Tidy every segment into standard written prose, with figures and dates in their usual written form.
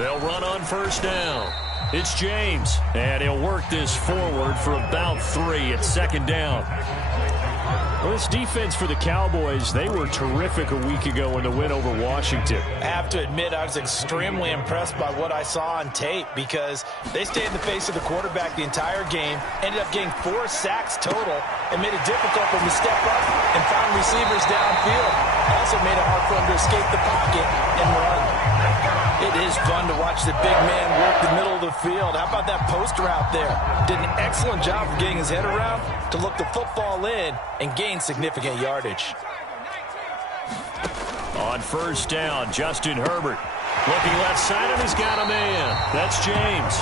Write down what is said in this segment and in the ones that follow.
They'll run on first down. It's James, and he'll work this forward for about 3 at second down. Well, this defense for the Cowboys, they were terrific a week ago in the win over Washington. I have to admit, I was extremely impressed by what I saw on tape because they stayed in the face of the quarterback the entire game, ended up getting 4 sacks total, and made it difficult for him to step up and find receivers downfield. Also made it hard for him to escape the pocket and run. It is fun to watch the big man work the middle of the field. How about that post route there? Did an excellent job of getting his head around to look the football in and gain significant yardage. On first down, Justin Herbert. Looking left side, and he's got a man. That's James.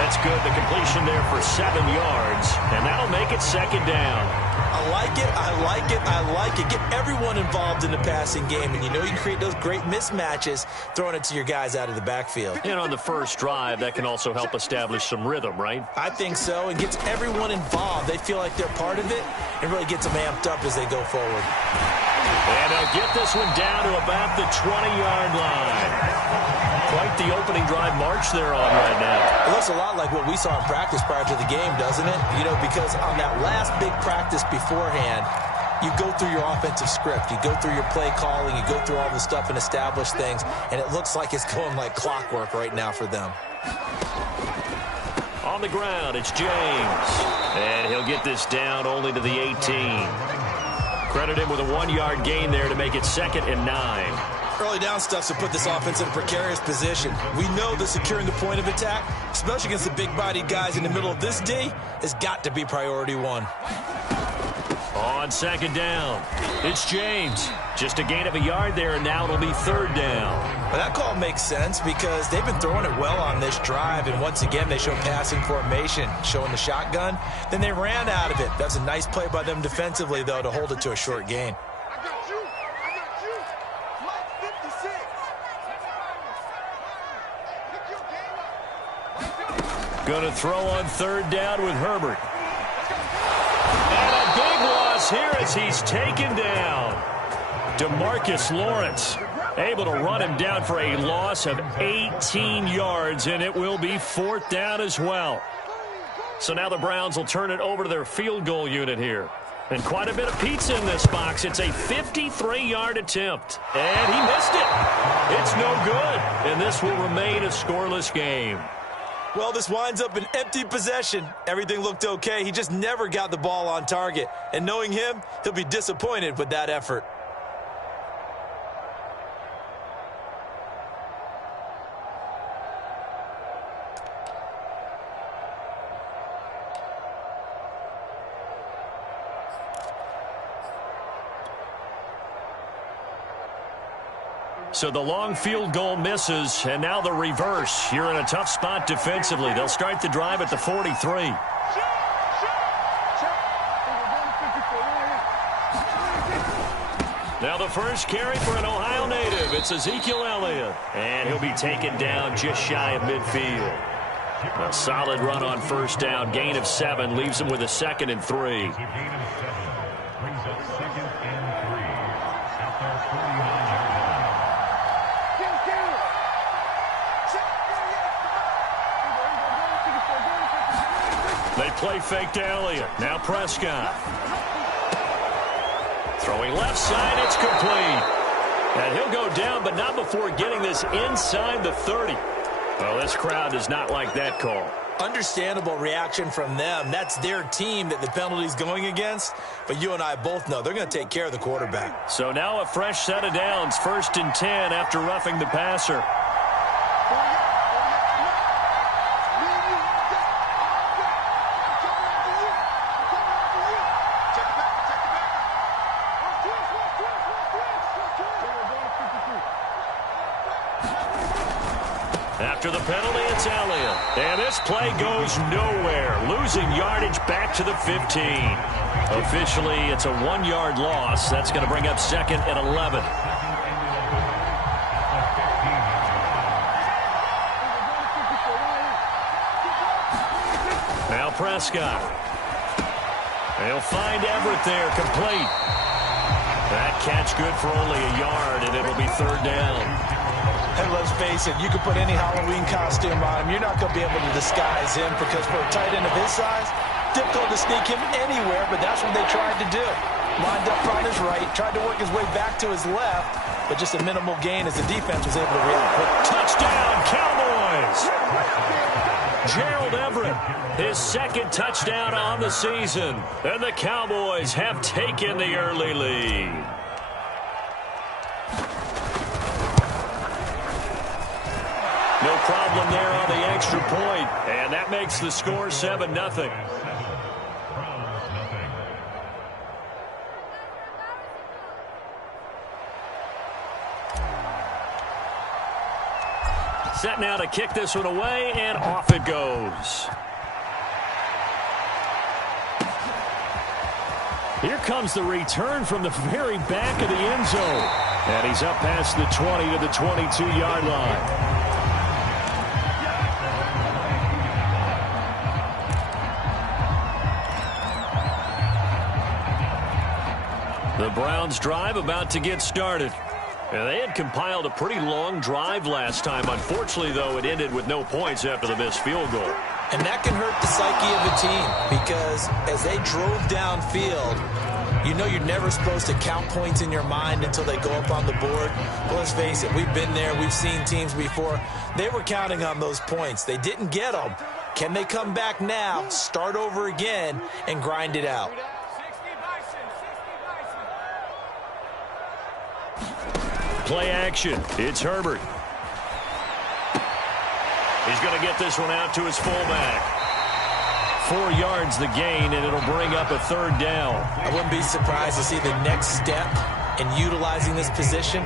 That's good. The completion there for 7 yards, and that'll make it second down. I like it, I like it, I like it. Get everyone involved in the passing game, and you know you create those great mismatches throwing it to your guys out of the backfield. And on the first drive, that can also help establish some rhythm, right? I think so. It gets everyone involved. They feel like they're part of it, and really gets them amped up as they go forward. And they'll get this one down to about the 20-yard line. Quite the opening drive march they're on right now. It looks a lot like what we saw in practice prior to the game, doesn't it? You know, because on that last big practice beforehand, you go through your offensive script. You go through your play calling. You go through all the stuff and establish things. And it looks like it's going like clockwork right now for them. On the ground, it's James. And he'll get this down only to the 18. Credit him with a 1-yard gain there to make it 2nd and 9. Early down stuff to put this offense in a precarious position. We know that securing the point of attack, especially against the big-bodied guys in the middle of this D, has got to be priority 1. On second down, it's James. Just a gain of a yard there, and now it'll be 3rd down. Well, that call makes sense because they've been throwing it well on this drive, and once again they show passing formation, showing the shotgun. Then they ran out of it. That's a nice play by them defensively, though, to hold it to a short gain. Going to throw on 3rd down with Herbert. And a big loss here as he's taken down. DeMarcus Lawrence able to run him down for a loss of 18 yards, and it will be 4th down as well. So now the Browns will turn it over to their field goal unit here. And quite a bit of pizza in this box. It's a 53-yard attempt. And he missed it. It's no good. And this will remain a scoreless game. Well, this winds up an empty possession. Everything looked okay. He just never got the ball on target. And knowing him, he'll be disappointed with that effort. So the long field goal misses, and now the reverse. You're in a tough spot defensively. They'll start the drive at the 43. Now the first carry for an Ohio native. It's Ezekiel Elliott, and he'll be taken down just shy of midfield. A solid run on first down. Gain of 7 leaves him with a 2nd and 3. They play fake to Elliott. Now Prescott. Throwing left side, it's complete. And he'll go down, but not before getting this inside the 30. Well, this crowd does not like that call. Understandable reaction from them. That's their team that the penalty's going against. But you and I both know they're going to take care of the quarterback. So now a fresh set of downs. 1st and 10 after roughing the passer. After the penalty, it's Elliott. And this play goes nowhere. Losing yardage back to the 15. Officially, it's a 1-yard loss. That's going to bring up 2nd and 11. Now Prescott. They'll find Everett there, complete. That catch good for only a yard, and it'll be 3rd down. And let's face it, you can put any Halloween costume on him. You're not going to be able to disguise him because for a tight end of his size, difficult to sneak him anywhere, but that's what they tried to do. Lined up on his right, tried to work his way back to his left, but just a minimal gain as the defense was able to react quickly. Touchdown, Cowboys! Gerald Everett, his second touchdown on the season, and the Cowboys have taken the early lead. No problem there on the extra point, and that makes the score 7-0. Set now to kick this one away, and off it goes. Here comes the return from the very back of the end zone. And he's up past the 20 to the 22-yard line. The Browns drive about to get started. And they had compiled a pretty long drive last time. Unfortunately, though, it ended with no points after the missed field goal. And that can hurt the psyche of a team because as they drove downfield, you know you're never supposed to count points in your mind until they go up on the board. But let's face it, we've been there. We've seen teams before. They were counting on those points. They didn't get them. Can they come back now, start over again, and grind it out? Play action. It's Herbert. He's going to get this one out to his fullback. 4 yards the gain, and it'll bring up a third down. I wouldn't be surprised to see the next step in utilizing this position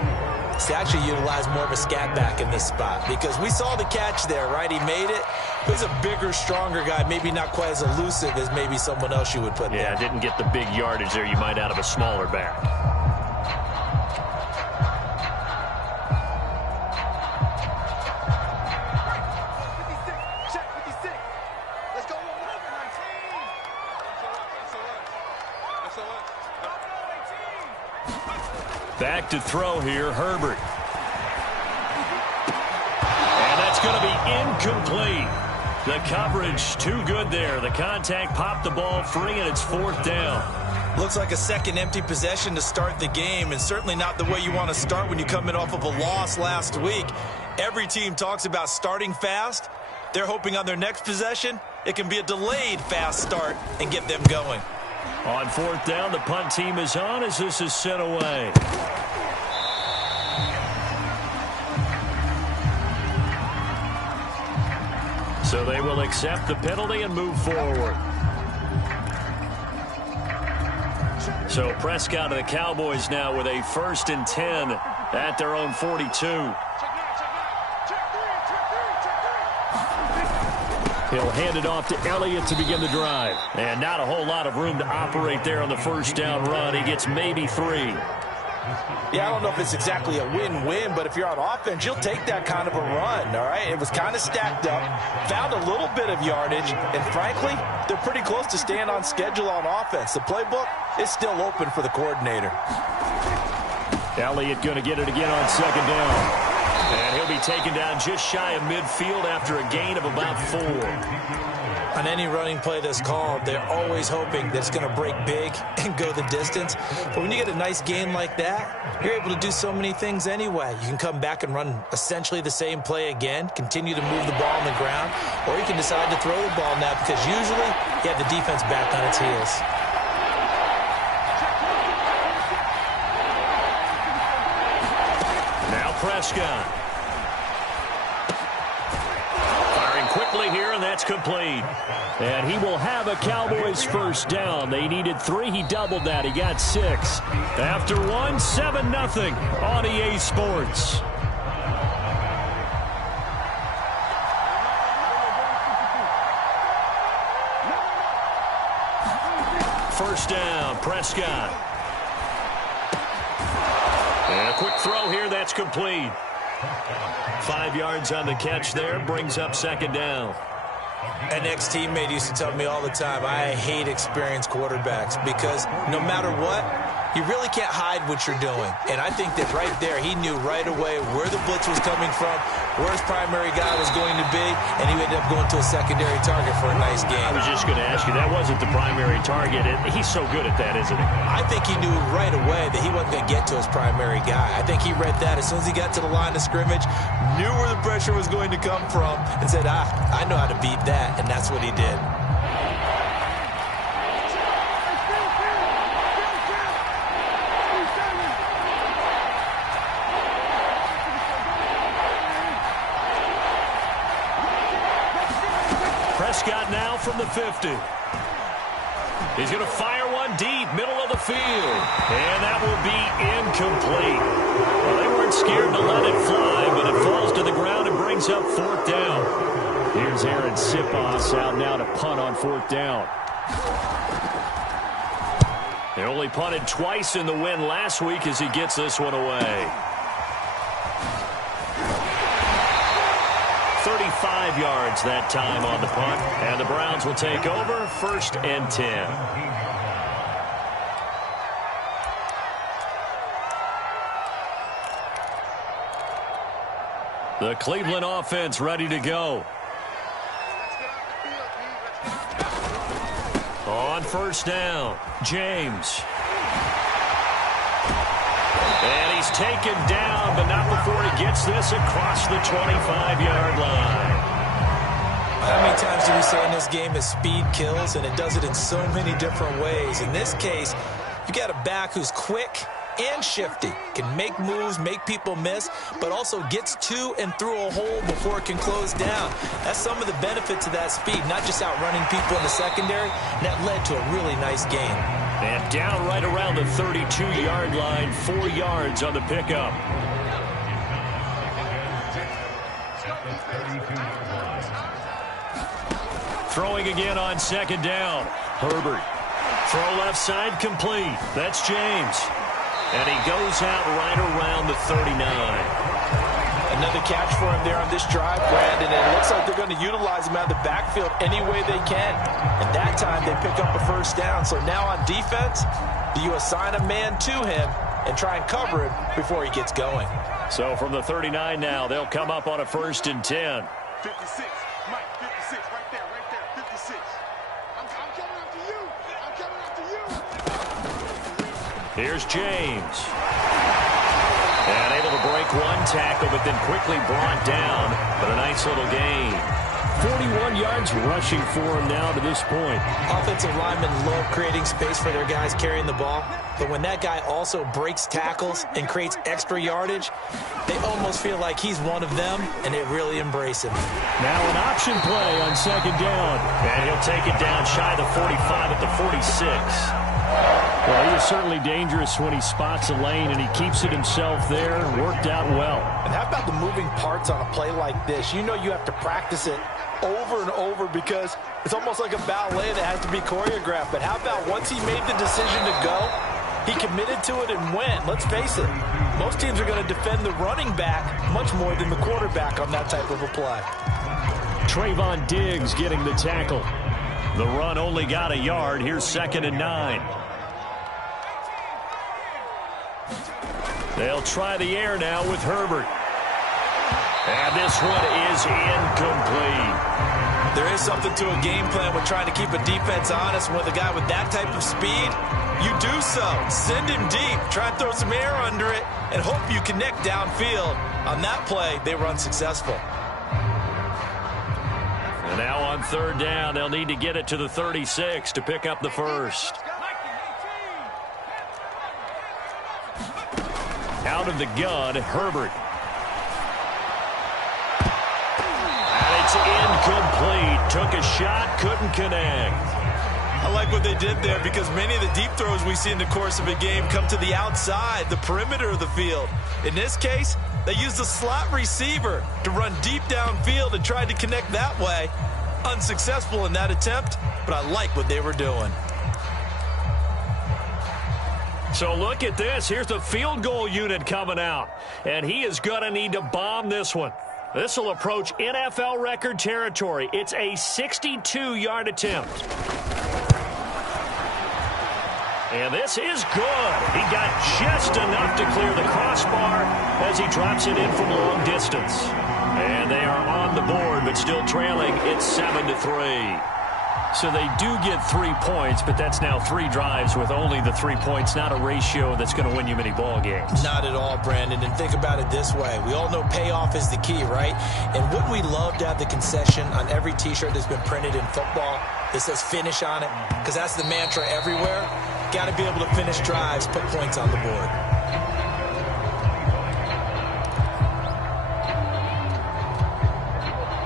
is to actually utilize more of a scat back in this spot because we saw the catch there, right? He made it. He's a bigger, stronger guy, maybe not quite as elusive as maybe someone else you would put there. Yeah, didn't get the big yardage there you might out of a smaller back. Back to throw here, Herbert. And that's going to be incomplete. The coverage too good there. The contact popped the ball free, and it's 4th down. Looks like a second empty possession to start the game, and certainly not the way you want to start when you come in off of a loss last week. Every team talks about starting fast. They're hoping on their next possession, it can be a delayed fast start and get them going. On 4th down, the punt team is on as this is sent away. So they will accept the penalty and move forward. So Prescott of the Cowboys now with a 1st and 10 at their own 42. He'll hand it off to Elliott to begin the drive. And not a whole lot of room to operate there on the 1st down run. He gets maybe 3. Yeah, I don't know if it's exactly a win-win, but if you're on offense, you'll take that kind of a run, all right? It was kind of stacked up, found a little bit of yardage, and frankly, they're pretty close to staying on schedule on offense. The playbook is still open for the coordinator. Elliott going to get it again on 2nd down. And he'll be taken down just shy of midfield after a gain of about 4. On any running play that's called, they're always hoping that it's going to break big and go the distance. But when you get a nice gain like that, you're able to do so many things anyway. You can come back and run essentially the same play again, continue to move the ball on the ground, or you can decide to throw the ball now because usually you have the defense back on its heels. Now Prescott. Quickly here, and that's complete. And he will have a Cowboys 1st down. They needed 3. He doubled that. He got 6. After 1, 7-0 on EA Sports. First down, Prescott. And a quick throw here, that's complete. 5 yards on the catch there, brings up 2nd down. An ex-teammate used to tell me all the time, I hate experienced quarterbacks because no matter what, you really can't hide what you're doing. And I think that right there, he knew right away where the blitz was coming from, where his primary guy was going to be, and he ended up going to a secondary target for a nice game. I was just going to ask you, that wasn't the primary target. He's so good at that, isn't he? I think he knew right away that he wasn't going to get to his primary guy. I think he read that as soon as he got to the line of scrimmage, knew where the pressure was going to come from, and said, I know how to beat that, and that's what he did. Prescott now from the 50. He's going to fire one deep, middle of the field. And that will be incomplete. Well, they weren't scared to let it fly, but it falls to the ground and brings up 4th down. Here's Aaron Sipos out now to punt on 4th down. They only punted twice in the win last week as he gets this one away. 35 yards that time on the punt. And the Browns will take over 1st and 10. The Cleveland offense ready to go. On 1st down, James. And he's taken down, but not before he gets this across the 25-yard line. How many times do we say in this game that speed kills, and it does it in so many different ways? In this case, you got a back who's quick and shifty, can make moves, make people miss, but also gets to and through a hole before it can close down. That's some of the benefits of that speed, not just outrunning people in the secondary, and that led to a really nice game. And down right around the 32-yard line, 4 yards on the pickup. Throwing again on 2nd down. Herbert. Throw left side complete. That's James. And he goes out right around the 39. Another catch for him there on this drive, Brandon, and it looks like they're going to utilize him out of the backfield any way they can. And that time they pick up a 1st down. So now on defense, do you assign a man to him and try and cover him before he gets going? So from the 39 now, they'll come up on a 1st and 10. 56, Mike, 56, right there, 56. I'm coming after you. I'm coming after you. Here's James. And able to break one tackle, but then quickly brought down. But a nice little gain. 41 yards rushing for him now to this point. Offensive linemen love creating space for their guys carrying the ball. But when that guy also breaks tackles and creates extra yardage, they almost feel like he's one of them, and they really embrace him. Now an option play on 2nd down. And he'll take it down shy of the 45 at the 46. Well, he is certainly dangerous when he spots a lane, and he keeps it himself there. Worked out well. And how about the moving parts on a play like this? You know you have to practice it over and over because it's almost like a ballet that has to be choreographed. But how about once he made the decision to go, he committed to it and went. Let's face it, most teams are going to defend the running back much more than the quarterback on that type of a play. Trayvon Diggs getting the tackle. The run only got a yard. Here's 2nd and 9. They'll try the air now with Herbert. And this one is incomplete. There is something to a game plan with trying to keep a defense honest. With a guy with that type of speed, you do so. Send him deep. Try and throw some air under it and hope you connect downfield. On that play, they were unsuccessful. And now on 3rd down, they'll need to get it to the 36 to pick up the 1st. Out of the gun, Herbert. And it's incomplete. Took a shot, couldn't connect. I like what they did there because many of the deep throws we see in the course of a game come to the outside, the perimeter of the field. In this case, they used a slot receiver to run deep downfield and tried to connect that way. Unsuccessful in that attempt, but I like what they were doing. So look at this. Here's the field goal unit coming out. And he is going to need to bomb this one. This will approach NFL record territory. It's a 62-yard attempt. And this is good. He got just enough to clear the crossbar as he drops it in from long distance. And they are on the board, but still trailing. It's 7-3. So they do get 3 points, but that's now 3 drives with only the 3 points, not a ratio that's going to win you many ball games. Not at all, Brandon. And think about it this way. We all know payoff is the key, right? And wouldn't we love to have the concession on every T-shirt that's been printed in football that says finish on it? Because that's the mantra everywhere. Got to be able to finish drives, put points on the board.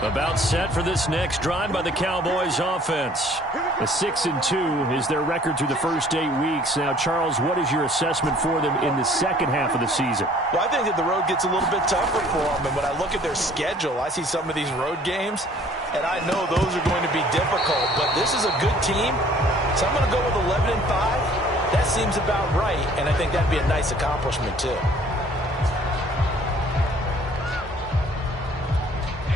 About set for this next drive by the Cowboys offense. A 6-2 is their record through the first 8 weeks. Now, Charles, what is your assessment for them in the second half of the season? Well, I think that the road gets a little bit tougher for them. And when I look at their schedule, I see some of these road games, and I know those are going to be difficult. But this is a good team, so I'm going to go with 11-5. That seems about right, and I think that'd be a nice accomplishment, too.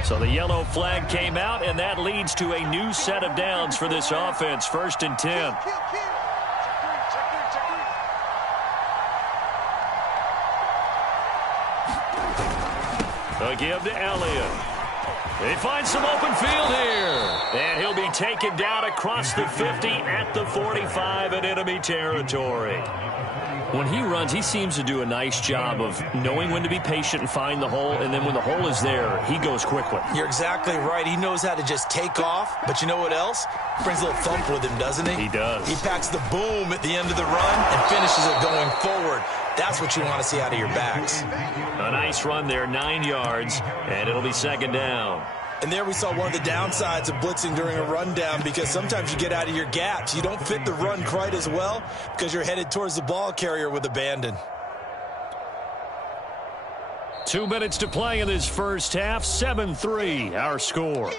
So the yellow flag came out, and that leads to a new set of downs for this offense. 1st and 10. A give to Elliott. They find some open field here. And he'll be taken down across the 50 at the 45 in enemy territory. When he runs, he seems to do a nice job of knowing when to be patient and find the hole, and then when the hole is there, he goes quickly. You're exactly right. He knows how to just take off, but you know what else? Brings a little thump with him, doesn't he? He does. He packs the boom at the end of the run and finishes it going forward. That's what you want to see out of your backs. A nice run there, 9 yards, and it'll be 2nd down. And there we saw one of the downsides of blitzing during a rundown, because sometimes you get out of your gaps. You don't fit the run quite as well because you're headed towards the ball carrier with abandon. 2 minutes to play in this first half. 7-3, our score.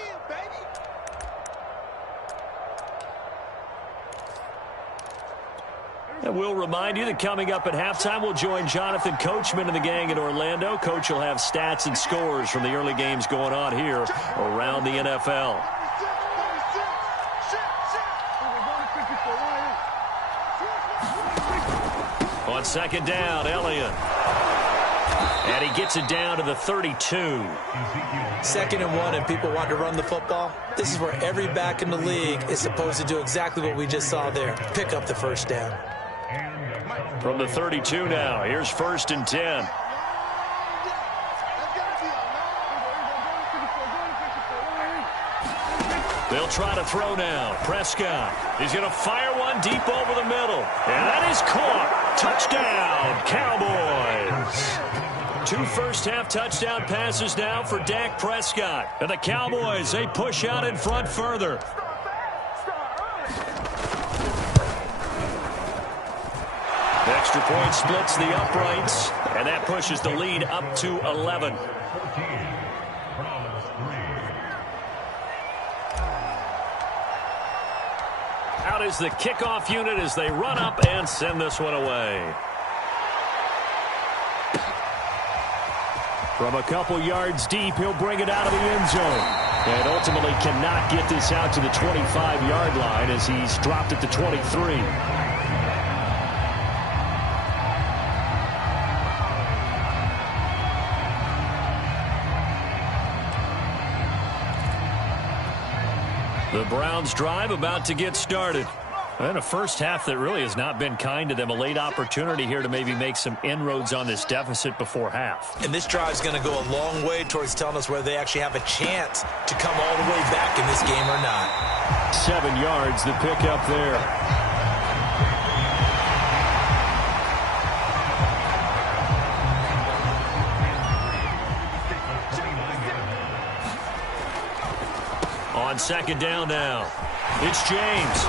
And we'll remind you that coming up at halftime, we'll join Jonathan Coachman and the gang in Orlando. Coach will have stats and scores from the early games going on here around the NFL. On 2nd down, Elliott. And he gets it down to the 32. 2nd and 1, and people want to run the football. This is where every back in the league is supposed to do exactly what we just saw there. Pick up the first down. From the 32 now, here's 1st and 10. They'll try to throw now. Prescott. He's going to fire one deep over the middle. And that is caught. Touchdown, Cowboys. 2 first-half touchdown passes now for Dak Prescott. And the Cowboys, they push out in front further. Extra point splits the uprights, and that pushes the lead up to 11. Out is the kickoff unit as they run up and send this one away. From a couple yards deep, he'll bring it out of the end zone. And ultimately cannot get this out to the 25-yard line as he's dropped at the 23. The Browns drive about to get started. And a first half that really has not been kind to them. A late opportunity here to maybe make some inroads on this deficit before half. And this drive is going to go a long way towards telling us whether they actually have a chance to come all the way back in this game or not. 7 yards, the pickup there. On 2nd down now, it's James.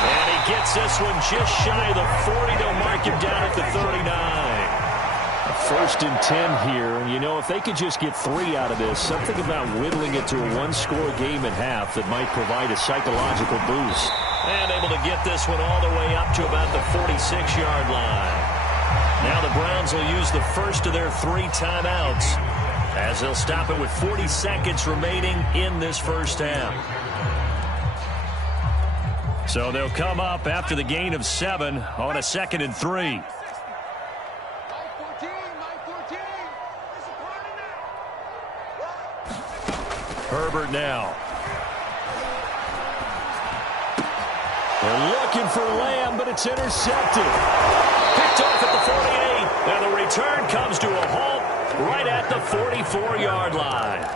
And he gets this one just shy of the 40. They'll mark him down at the 39. A 1st and 10 here. And, you know, if they could just get 3 out of this, something about whittling it to a 1-score game at half that might provide a psychological boost. And able to get this one all the way up to about the 46-yard line. Now the Browns will use the first of their 3 timeouts, as they'll stop it with 40 seconds remaining in this first half. So they'll come up after the gain of 7 on a 2nd and 3. Herbert now. They're looking for Lamb, but it's intercepted. Picked off at the 48, and the return comes to a halt right at the 44-yard line.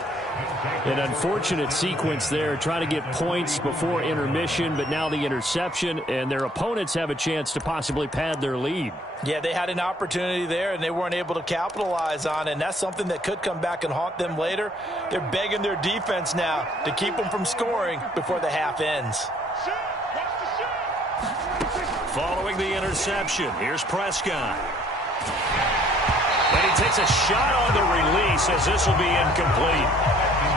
An unfortunate sequence there, trying to get points before intermission, but now the interception, and their opponents have a chance to possibly pad their lead. Yeah, they had an opportunity there, and they weren't able to capitalize on it, and that's something that could come back and haunt them later. They're begging their defense now to keep them from scoring before the half ends. Following the interception, here's Prescott. And he takes a shot on the release as this will be incomplete.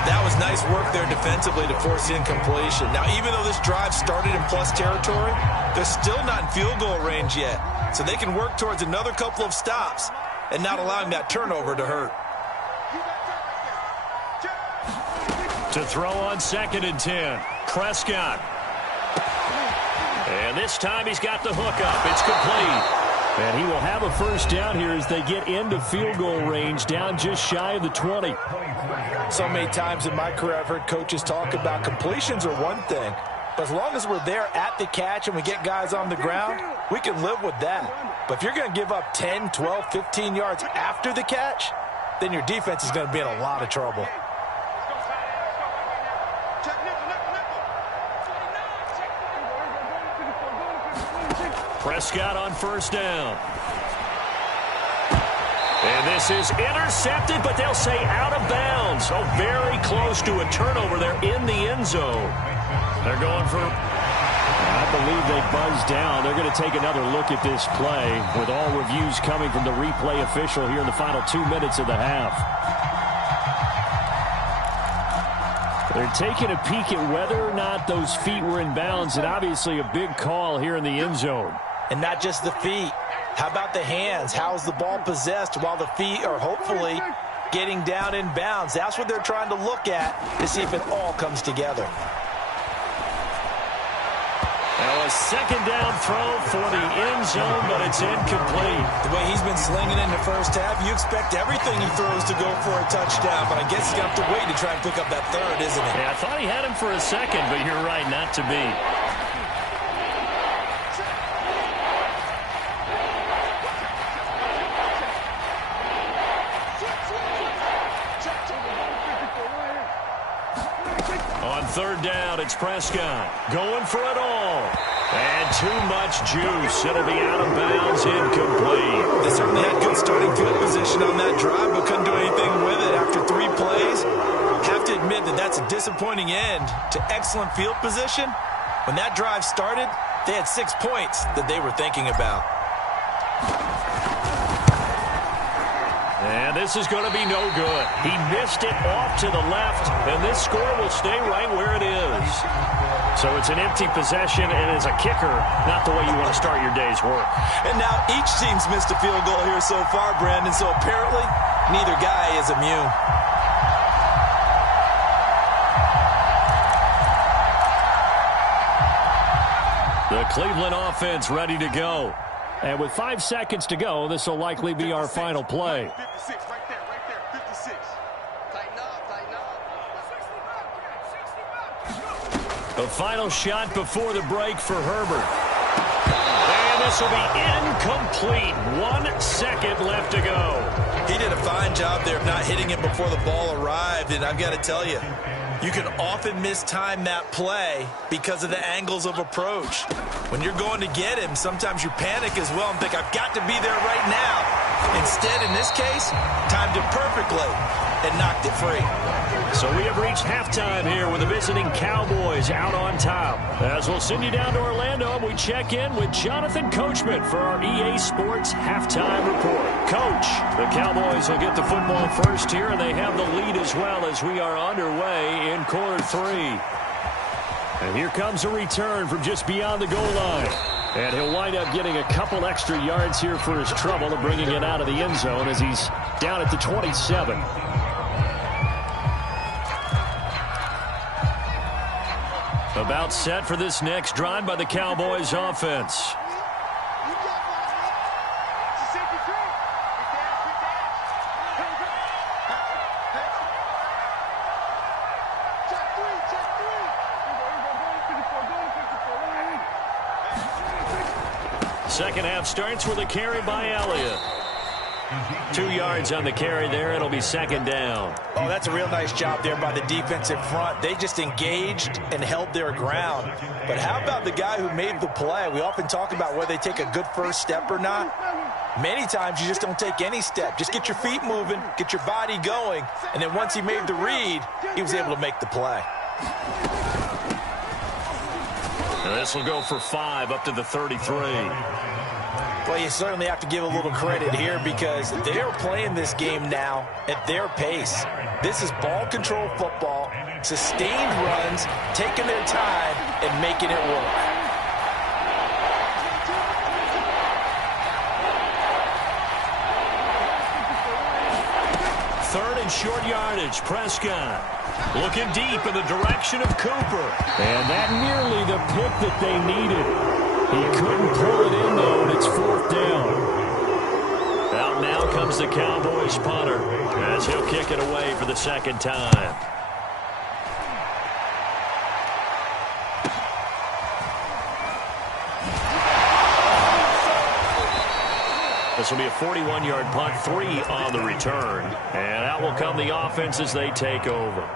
That was nice work there defensively to force the incompletion. Now, even though this drive started in plus territory, they're still not in field goal range yet. So they can work towards another couple of stops and not allowing that turnover to hurt. To throw on 2nd and 10, Prescott. And this time he's got the hook up. It's complete. And he will have a first down here as they get into field goal range, down just shy of the 20. So many times in my career I've heard coaches talk about completions are one thing, but as long as we're there at the catch and we get guys on the ground, we can live with that. But if you're going to give up 10, 12, 15 yards after the catch, then your defense is going to be in a lot of trouble. Prescott on first down. And this is intercepted, but they'll say out of bounds. Oh, very close to a turnover there in the end zone. They're going for, I believe they buzzed down. They're going to take another look at this play with all reviews coming from the replay official here in the final 2 minutes of the half. They're taking a peek at whether or not those feet were in bounds, and obviously a big call here in the end zone. And not just the feet. How about the hands? How's the ball possessed while the feet are hopefully getting down in bounds? That's what they're trying to look at to see if it all comes together. Now a second down throw for the end zone, but it's incomplete. The way he's been slinging in the first half, you expect everything he throws to go for a touchdown, but I guess he's going to have to wait to try and pick up that third, isn't he? Yeah, I thought he had him for a second, but you're right, not to be. On third down, it's Prescott going for it all. And too much juice. It'll be out of bounds, incomplete. They certainly had good starting field position on that drive, but couldn't do anything with it after 3 plays. Have to admit that that's a disappointing end to excellent field position. When that drive started, they had 6 points that they were thinking about. And this is going to be no good. He missed it off to the left, and this score will stay right where it is. So it's an empty possession, and as a kicker, not the way you want to start your day's work. And now each team's missed a field goal here so far, Brandon, so apparently neither guy is immune. The Cleveland offense ready to go. And with 5 seconds to go, this will likely be our final play. 56, right there, 56. Tighten up. The final shot before the break for Herbert. And this will be incomplete. 1 second left to go. He did a fine job there of not hitting it before the ball arrived, and I've got to tell you, you can often mistime that play because of the angles of approach. When you're going to get him, sometimes you panic as well and think, I've got to be there right now. Instead, in this case, timed it perfectly and knocked it free. So we have reached halftime here with the visiting Cowboys out on top. As we'll send you down to Orlando, and we check in with Jonathan Coachman for our EA Sports Halftime Report. Coach, the Cowboys will get the football first here, and they have the lead as well as we are underway in quarter 3. And here comes a return from just beyond the goal line. And he'll wind up getting a couple extra yards here for his trouble of bringing it out of the end zone as he's down at the 27. About set for this next drive by the Cowboys offense. Second half starts with a carry by Elliott. 2 yards on the carry there. It'll be second down. Oh, that's a real nice job there by the defensive front. They just engaged and held their ground. But how about the guy who made the play? We often talk about whether they take a good first step or not. Many times you just don't take any step. Just get your feet moving, get your body going, and then once he made the read, he was able to make the play. And this will go for 5 up to the 33. Well, you certainly have to give a little credit here because they are playing this game now at their pace. This is ball control football, sustained runs, taking their time, and making it work. Third and short yardage. Prescott looking deep in the direction of Cooper. And that nearly the pick that they needed. He couldn't pull it in, though, and it's fourth down. Out now comes the Cowboys punter as he'll kick it away for the second time. This will be a 41-yard punt, 3 on the return. And out will come the offense as they take over.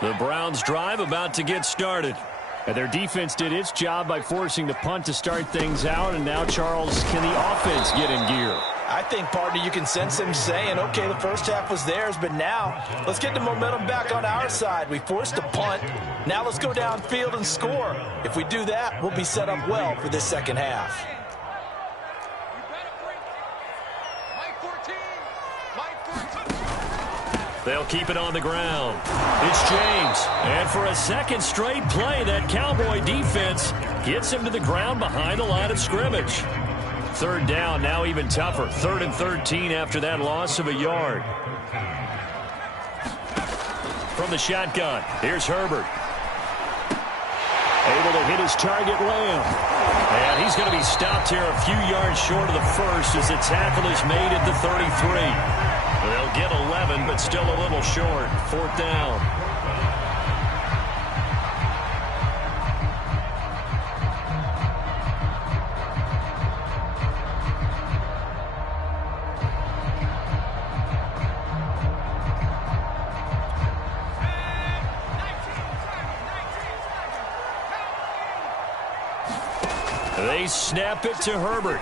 The Browns' drive about to get started. And their defense did its job by forcing the punt to start things out. And now, Charles, can the offense get in gear? I think, partner, you can sense him saying, okay, the first half was theirs, but now let's get the momentum back on our side. We forced a punt. Now let's go downfield and score. If we do that, we'll be set up well for this second half. They'll keep it on the ground. It's James. And for a second straight play, that Cowboy defense gets him to the ground behind the line of scrimmage. Third down, now even tougher. 3rd and 13 after that loss of a yard. From the shotgun, here's Herbert. Able to hit his target, Lamb. And he's going to be stopped here a few yards short of the first as the tackle is made at the 33. They'll get 11, but still a little short. 4th down. They snap it to Herbert.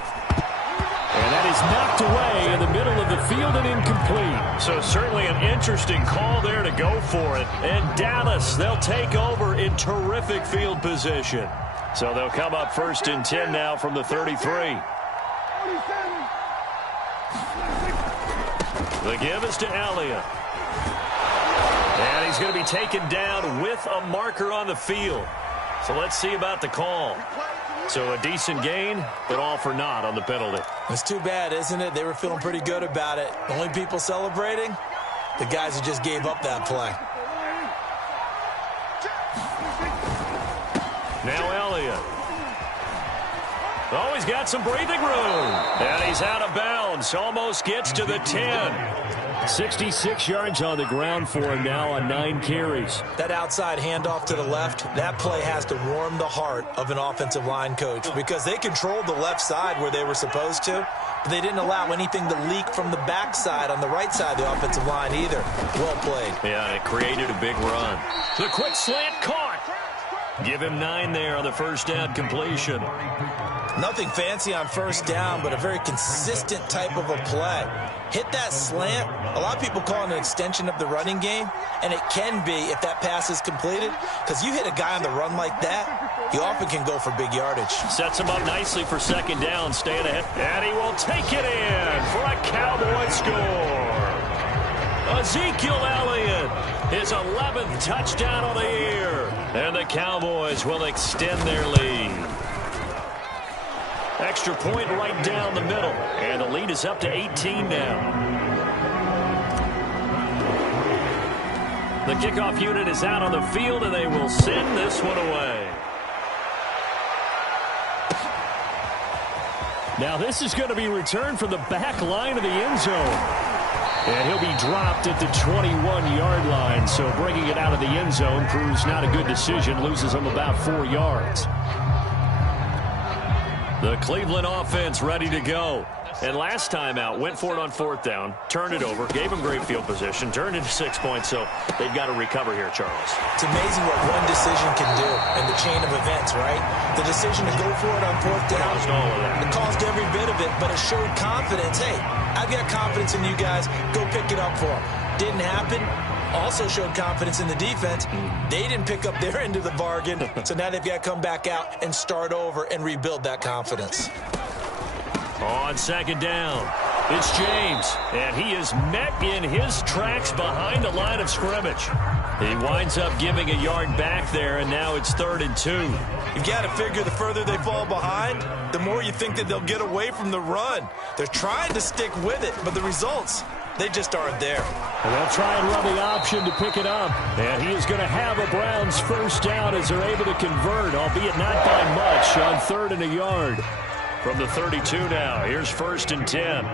And that is knocked away in the middle of the field and incomplete. So certainly an interesting call there to go for it. And Dallas, they'll take over in terrific field position. So they'll come up 1st and 10 now from the 33. The give is to Elliott. And he's going to be taken down with a marker on the field. So let's see about the call. So a decent gain, but all for naught on the penalty. It's too bad, isn't it? They were feeling pretty good about it. The only people celebrating, the guys who just gave up that play. Now Elliott. Oh, he's got some breathing room. And he's out of bounds. Almost gets to the 10. 66 yards on the ground for him now on 9 carries. That outside handoff to the left, that play has to warm the heart of an offensive line coach because they controlled the left side where they were supposed to, but they didn't allow anything to leak from the backside on the right side of the offensive line either. Well played. Yeah, and it created a big run. The quick slant caught. Give him 9 there on the first down completion. Nothing fancy on first down, but a very consistent type of a play. Hit that slant. A lot of people call it an extension of the running game, and it can be if that pass is completed, because you hit a guy on the run like that, he often can go for big yardage. Sets him up nicely for second down, staying ahead. And he will take it in for a Cowboy score. Ezekiel Elliott, his 11th touchdown of the year. And the Cowboys will extend their lead. Extra point right down the middle. And the lead is up to 18 now. The kickoff unit is out on the field, and they will send this one away. Now this is going to be returned from the back line of the end zone. And he'll be dropped at the 21-yard line. So bringing it out of the end zone proves not a good decision. Loses him about 4 yards. The Cleveland offense ready to go. And last time out, went for it on 4th down, turned it over, gave them great field position, turned into 6 points, so they've got to recover here, Charles. It's amazing what one decision can do in the chain of events, right? The decision to go for it on 4th down, Caused all of that. it caused every bit of it, but it showed confidence. Hey, I've got confidence in you guys. Go pick it up for them. Didn't happen. Also showed confidence in the defense. They didn't pick up their end of the bargain, so now they've got to come back out and start over and rebuild that confidence. On 2nd down, it's James, and he is met in his tracks behind the line of scrimmage. He winds up giving a yard back there, and now it's 3rd and 2. You've got to figure the further they fall behind, the more you think that they'll get away from the run. They're trying to stick with it, but the results, they just aren't there. And they'll try and run the option to pick it up. And he is going to have a Browns 1st down as they're able to convert, albeit not by much, on 3rd and a yard. From the 32 now, here's 1st and 10.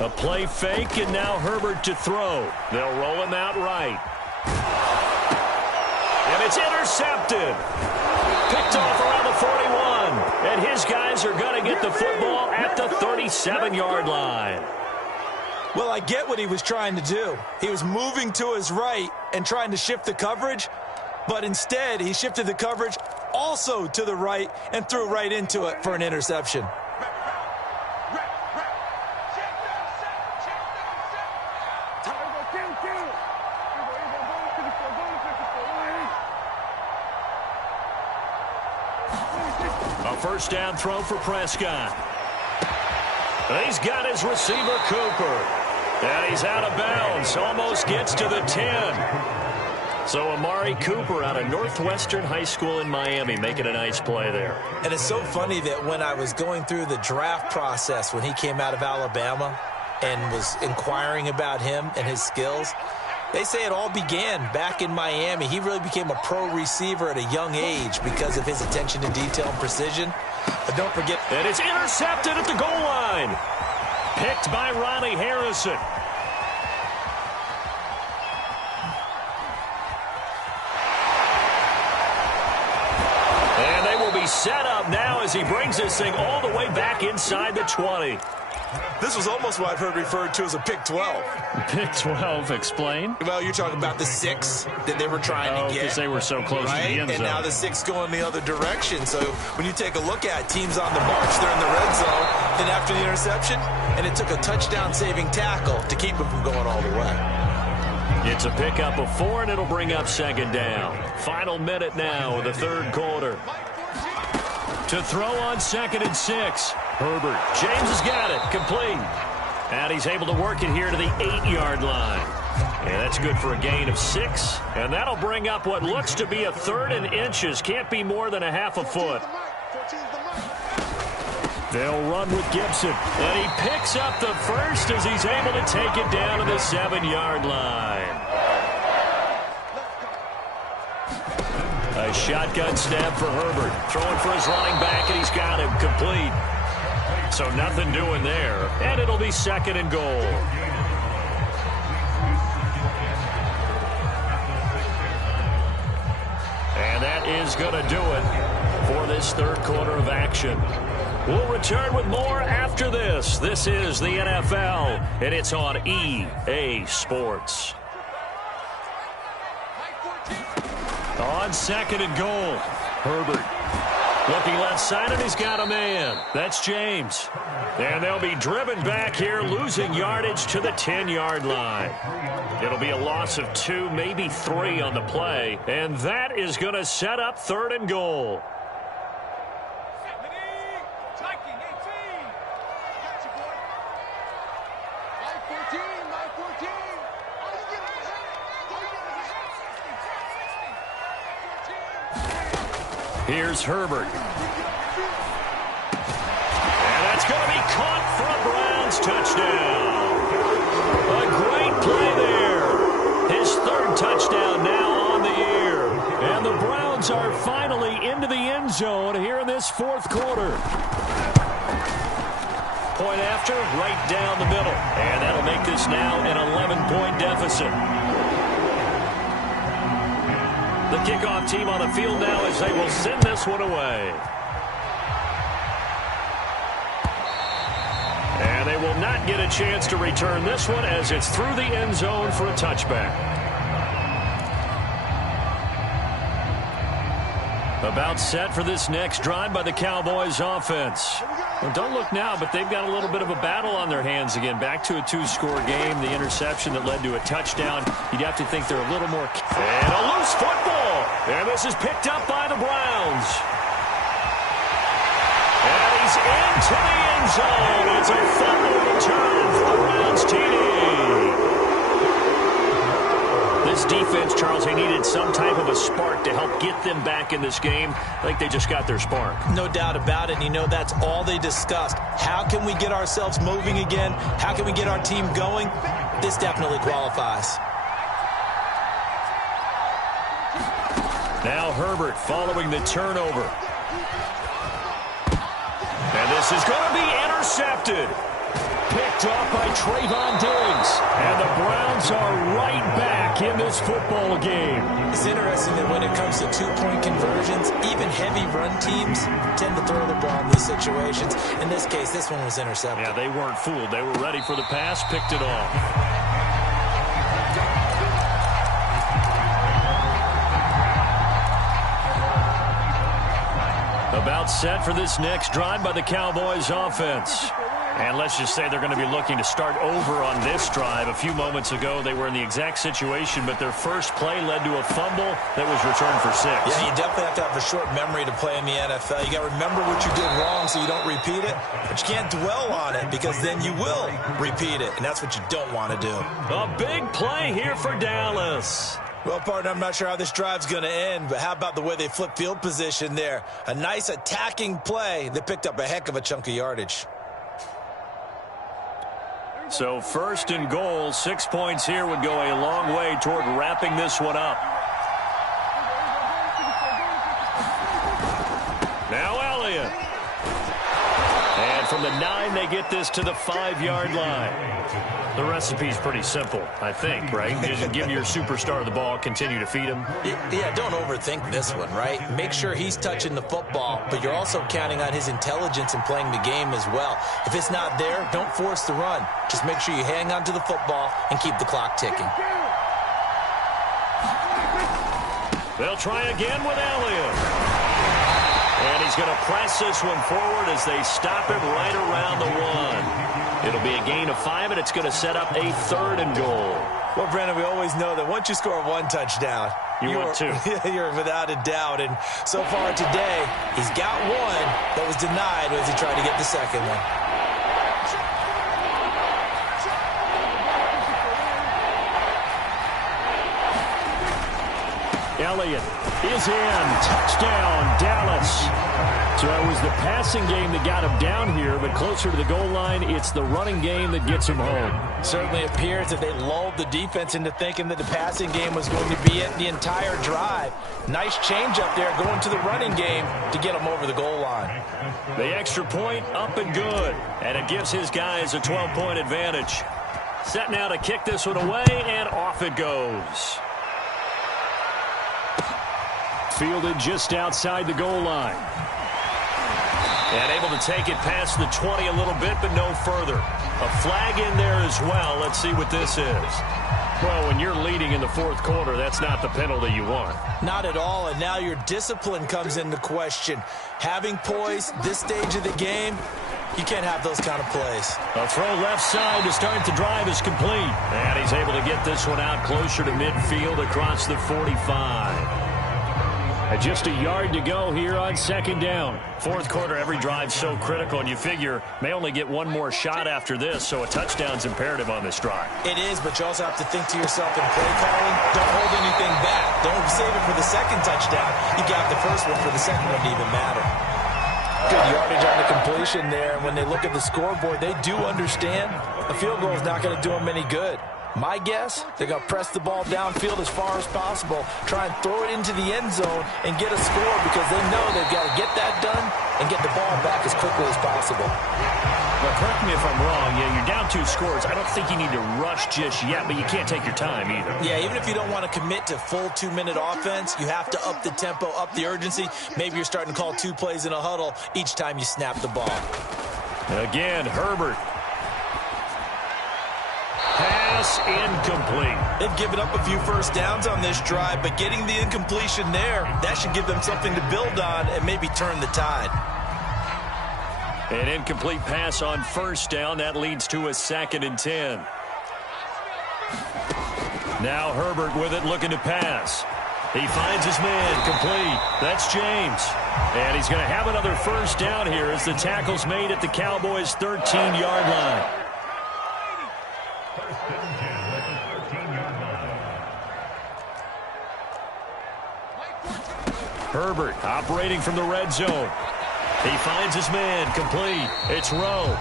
A play fake, and now Herbert to throw. They'll roll him out right. And it's intercepted. Picked off around the 41. And his guys are going to get the football at the 37-yard line. Well, I get what he was trying to do. He was moving to his right and trying to shift the coverage, but instead he shifted the coverage also to the right and threw right into it for an interception. A 1st down throw for Prescott. He's got his receiver, Cooper. And he's out of bounds. Almost gets to the 10. So Amari Cooper out of Northwestern High School in Miami making a nice play there. And it's so funny that when I was going through the draft process when he came out of Alabama and was inquiring about him and his skills, they say it all began back in Miami. He really became a pro receiver at a young age because of his attention to detail and precision. But don't forget, and it's intercepted at the goal line. Picked by Ronnie Harrison. And they will be set up now as he brings this thing all the way back inside the 20. this was almost what I've heard referred to as a pick 12. Pick 12, explain? Well, you're talking about the 6 that they were trying to get. Because they were so close to the end zone. And now the 6 going the other direction. So when you take a look at teams on the march, they're in the red zone. Then after the interception, and it took a touchdown-saving tackle to keep them from going all the way. It's a pickup of 4, and it'll bring up 2nd down. Final minute now of the 3rd quarter. To throw on 2nd and 6. Herbert. James has got it. Complete. And he's able to work it here to the 8-yard line. And that's good for a gain of 6. And that'll bring up what looks to be a 3rd and inches. Can't be more than a half a foot. They'll run with Gibson. And he picks up the first as he's able to take it down to the 7-yard line. A shotgun snap for Herbert. Throwing for his running back, and he's got him complete. So nothing doing there. And it'll be 2nd and goal. And that is going to do it for this 3rd quarter of action. We'll return with more after this. This is the NFL, and it's on EA Sports. On 2nd and goal, Herbert. Looking left side, and he's got a man. That's James. And they'll be driven back here, losing yardage to the 10-yard line. It'll be a loss of 2, maybe 3 on the play. And that is going to set up 3rd and goal. Here's Herbert. And that's going to be caught for a Browns touchdown. A great play rushing touchdown now on the year. And the Browns are finally into the end zone here in this fourth quarter. Point after, right down the middle. And that'll make this now an 11-point deficit. The kickoff team on the field now as they will send this one away. And they will not get a chance to return this one as it's through the end zone for a touchback. About set for this next drive by the Cowboys offense. Well, don't look now, but they've got a little bit of a battle on their hands again. Back to a two-score game. The interception that led to a touchdown. You'd have to think they're a little more... And a loose football. And this is picked up by the Browns. And he's into the end zone. It's a fumble return for the Browns TD. This defense, Charles, they needed some type of a spark to help get them back in this game. I think they just got their spark. No doubt about it. And you know, that's all they discussed. How can we get ourselves moving again? How can we get our team going? This definitely qualifies. Now Herbert following the turnover. And this is going to be intercepted. Picked off by Trayvon Diggs. And the Browns are right back in this football game. It's interesting that when it comes to two-point conversions, even heavy run teams tend to throw the ball in these situations. In this case, this one was intercepted. Yeah, they weren't fooled. They were ready for the pass, picked it off. About set for this next drive by the Cowboys offense. And let's just say they're going to be looking to start over on this drive. A few moments ago, they were in the exact situation, but their first play led to a fumble that was returned for 6. Yeah, you definitely have to have a short memory to play in the NFL. You got to remember what you did wrong so you don't repeat it, but you can't dwell on it because then you will repeat it, and that's what you don't want to do. A big play here for Dallas. Well, partner, I'm not sure how this drive's going to end, but how about the way they flip field position there? A nice attacking play that picked up a heck of a chunk of yardage. So first and goal, 6 points here would go a long way toward wrapping this one up. Now Elliott. And from the 9, they get this to the 5-yard line. The recipe's pretty simple, I think, right? Just give your superstar the ball, continue to feed him. Yeah, don't overthink this one, right? Make sure he's touching the football, but you're also counting on his intelligence in playing the game as well. If it's not there, don't force the run. Just make sure you hang on to the football and keep the clock ticking. They'll try again with Elliott. And he's going to press this one forward as they stop him right around the 1. It'll be a gain of 5, and it's going to set up a 3rd and goal. Well, Brandon, we always know that once you score 1 touchdown, want 2. You're without a doubt. And so far today, he's got 1 that was denied as he tried to get the second one. Elliott is in. Touchdown, Dallas. So it was the passing game that got him down here, but closer to the goal line, it's the running game that gets him home. Certainly appears that they lulled the defense into thinking that the passing game was going to be it the entire drive. Nice change up there going to the running game to get him over the goal line. The extra point up and good, and it gives his guys a 12-point advantage. Set now to kick this one away, and off it goes. Fielded just outside the goal line. And able to take it past the 20 a little bit, but no further. A flag in there as well. Let's see what this is. Well, when you're leading in the fourth quarter, that's not the penalty you want. Not at all, and now your discipline comes into question. Having poise this stage of the game, you can't have those kind of plays. A throw left side to start the drive is complete. And he's able to get this one out closer to midfield across the 45. And just a yard to go here on second down. Fourth quarter, every drive's so critical, and you figure may only get one more shot after this, so a touchdown's imperative on this drive. It is, but you also have to think to yourself in play calling, don't hold anything back. Don't save it for the second touchdown. You got the first one for the second one to even matter. Good yardage on the completion there. And when they look at the scoreboard, they do understand a field goal is not going to do them any good. My guess, they're going to press the ball downfield as far as possible, try and throw it into the end zone and get a score because they know they've got to get that done and get the ball back as quickly as possible. Well, correct me if I'm wrong. Yeah, you're down 2 scores. I don't think you need to rush just yet, but you can't take your time either. Yeah, even if you don't want to commit to full 2-minute offense, you have to up the tempo, up the urgency. Maybe you're starting to call 2 plays in a huddle each time you snap the ball. Again, Herbert. Pass incomplete. They've given up a few first downs on this drive, but getting the incompletion there, that should give them something to build on and maybe turn the tide. An incomplete pass on first down. That leads to a 2nd and 10. Now Herbert with it, looking to pass. He finds his man, complete. That's James. And he's going to have another first down here as the tackle's made at the Cowboys' 13-yard line. Herbert operating from the red zone. He finds his man, complete. It's Rowe.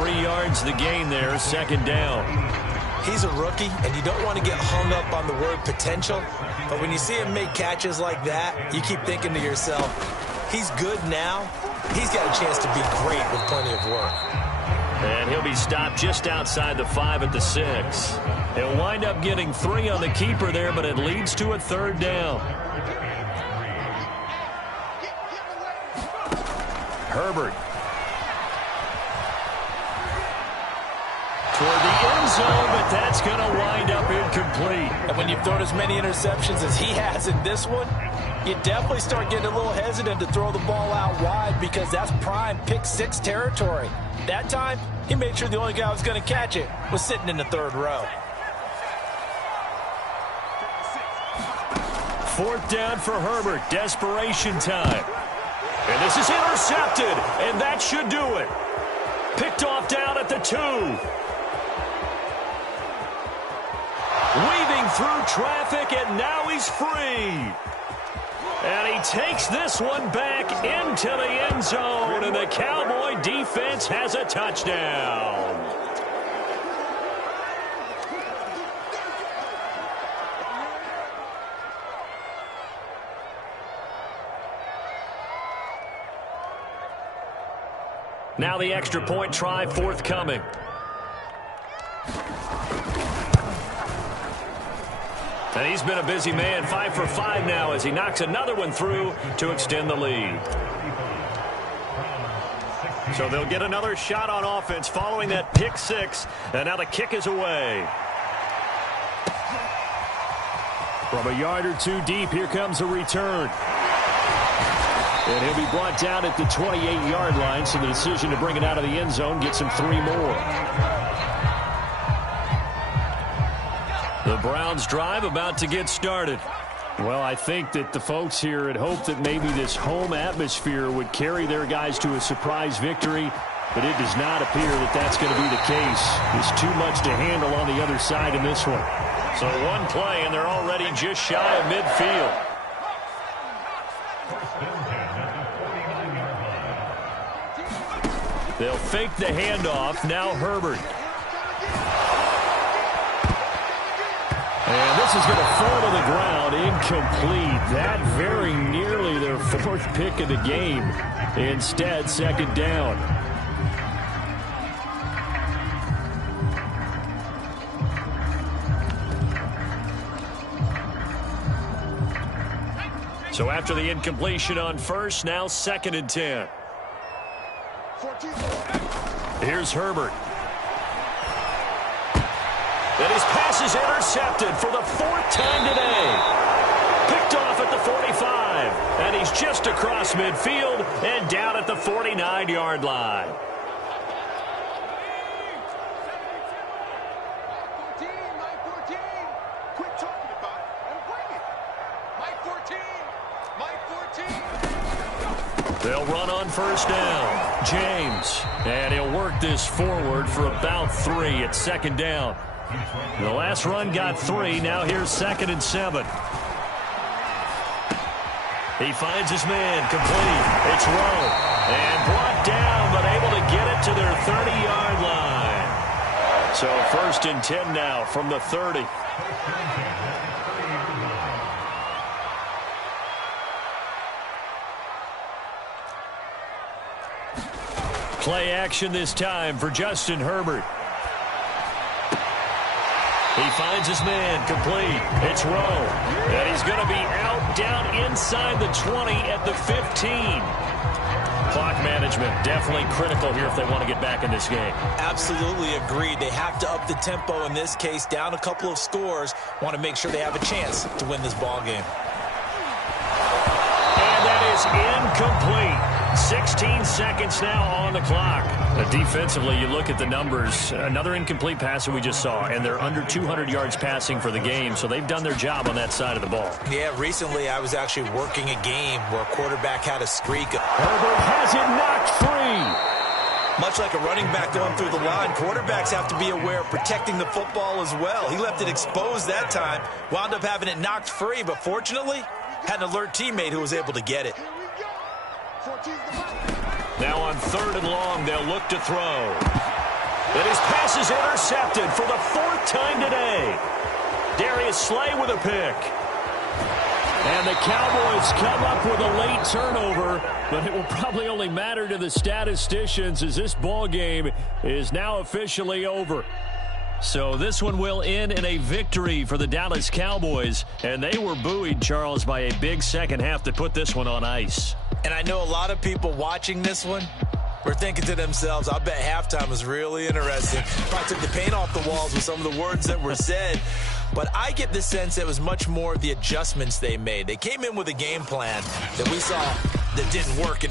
3 yards the gain there, 2nd down. He's a rookie, and you don't want to get hung up on the word potential. But when you see him make catches like that, you keep thinking to yourself, he's good now. He's got a chance to be great with plenty of work. And he'll be stopped just outside the 5 at the 6. He'll wind up getting 3 on the keeper there, but it leads to a 3rd down. Herbert. Toward the end zone, but that's going to wind up incomplete. And when you've thrown as many interceptions as he has in this one, you definitely start getting a little hesitant to throw the ball out wide because that's prime pick 6 territory. That time, he made sure the only guy who was going to catch it was sitting in the 3rd row. 4th down for Herbert. Desperation time. And this is intercepted, and that should do it. Picked off down at the 2. Weaving through traffic, and now he's free. And he takes this one back into the end zone, and the Cowboy defense has a touchdown. Now the extra point try forthcoming. And he's been a busy man, 5 for 5 now as he knocks another one through to extend the lead. So they'll get another shot on offense following that pick 6, and now the kick is away. From a yard or 2 deep, here comes a return. And he'll be brought down at the 28-yard line, so the decision to bring it out of the end zone gets him 3 more. The Browns drive about to get started. Well, I think that the folks here had hoped that maybe this home atmosphere would carry their guys to a surprise victory, but it does not appear that that's going to be the case. There's too much to handle on the other side in this one. So 1 play, and they're already just shy of midfield. They'll fake the handoff. Now Herbert. And this is going to fall to the ground. Incomplete. That very nearly their 4th pick of the game. Instead, 2nd down. So after the incompletion on first, now 2nd and 10. Here's Herbert. And his pass is intercepted for the 4th time today. Picked off at the 45. And he's just across midfield and down at the 49-yard line. Quit talking about it and bring it. Mike 14. They'll run on first down. James. And he'll work this forward for about 3 at 2nd down. The last run got 3. Now here's 2nd and 7. He finds his man, complete. It's Rowe. And brought down, but able to get it to their 30-yard line. So 1st and 10 now from the 30. Play action this time for Justin Herbert. He finds his man, complete. It's Rowe. And he's going to be out down inside the 20 at the 15. Clock management definitely critical here if they want to get back in this game. Absolutely agreed. They have to up the tempo in this case, down a couple of scores. Want to make sure they have a chance to win this ball game. And that is incomplete. 16 seconds now on the clock. Defensively, you look at the numbers. Another incomplete pass that we just saw, and they're under 200 yards passing for the game, so they've done their job on that side of the ball. Yeah, recently I was actually working a game where a quarterback had a streak. Herbert has it knocked free. Much like a running back going through the line, quarterbacks have to be aware of protecting the football as well. He left it exposed that time, wound up having it knocked free, but fortunately, had an alert teammate who was able to get it. Now on 3rd and long, they'll look to throw. And his pass is intercepted for the 4th time today. Darius Slay with a pick. And the Cowboys come up with a late turnover, but it will probably only matter to the statisticians as this ball game is now officially over. So this one will end in a victory for the Dallas Cowboys, and they were buoyed, Charles, by a big second half that put this one on ice. And I know a lot of people watching this one were thinking to themselves, I bet halftime was really interesting. Probably took the paint off the walls with some of the words that were said. But I get the sense it was much more the adjustments they made. They came in with a game plan that we saw that didn't work in the